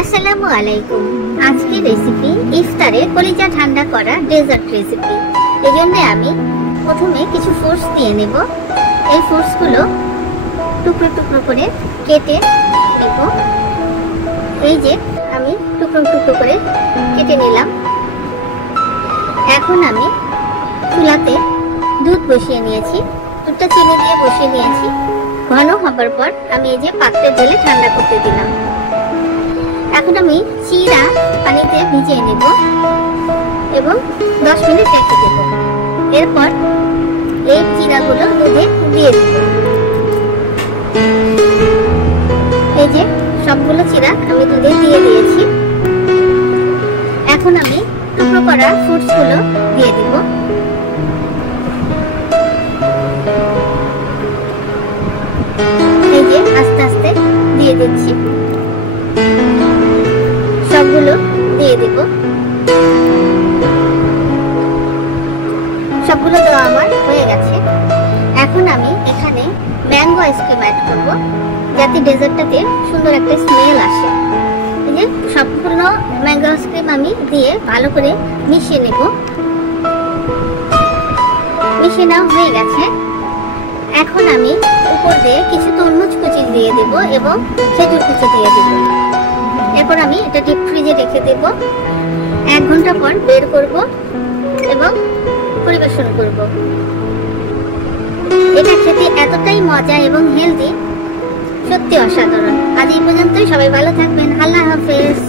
আসসালামু আলাইকুম। আজকের রেসিপি ইফতারে কলিজা ঠান্ডা করা ডেজার্ট রেসিপি। এই জন্য আমি প্রথমে কিছু ফ্রুটস দিয়ে নেব। এই ফ্রুটসগুলো টুকরো টুকরো করে কেটে নেব। এই যে আমি টুকরো টুকরো করে কেটে নিলাম। এখন আমি চুলাতে দুধ বসিয়ে নিয়েছি, দুধটা চিনি দিয়ে বসিয়ে নিয়েছি। ঘন হবার পর আমি এই যে পাত্রে ঢেলে ঠান্ডা করতে দিলাম। এখন আমি চিরা পানিতে ভিজিয়ে নেব এবং 10 মিনিট রেখে দেব। এরপর এই চিরাগুলো দুধে দিয়ে দেব। এই যে সবগুলো চিরা আমি দুধে দিয়ে দিয়েছি। এখন আমি টুকরো করা ফ্রুটসগুলো দিয়ে দেব। এই যে আস্তে আস্তে দিয়ে দিচ্ছি, সবগুলো দিয়ে দেব। সবগুলো দেওয়া আমার হয়ে গেছে। এখন আমি এখানে ম্যাঙ্গো আইসক্রিম অ্যাড করব, যাতে ডেজার্টটাতে সুন্দর একটা স্মেল আসে। এই যে সবগুলো ম্যাঙ্গো আইসক্রিম আমি দিয়ে ভালো করে মিশিয়ে নেব। মিশিয়ে নেওয়া হয়ে গেছে। এখন আমি উপর দিয়ে কিছু তরমুজ কুচি দিয়ে দেব এবং খেজুর কুচি দিয়ে দেব। এরপর আমি এটা ডিপ ফ্রিজে রেখে দেব। 1 ঘন্টা পর বের করব এবং পরিবেশন করব। এটা খেতে এতটাই মজা এবং হেলদি, সত্যি অসাধারণ। আজ এই পর্যন্তই। সবাই ভালো থাকবেন। আল্লাহ হাফেজ।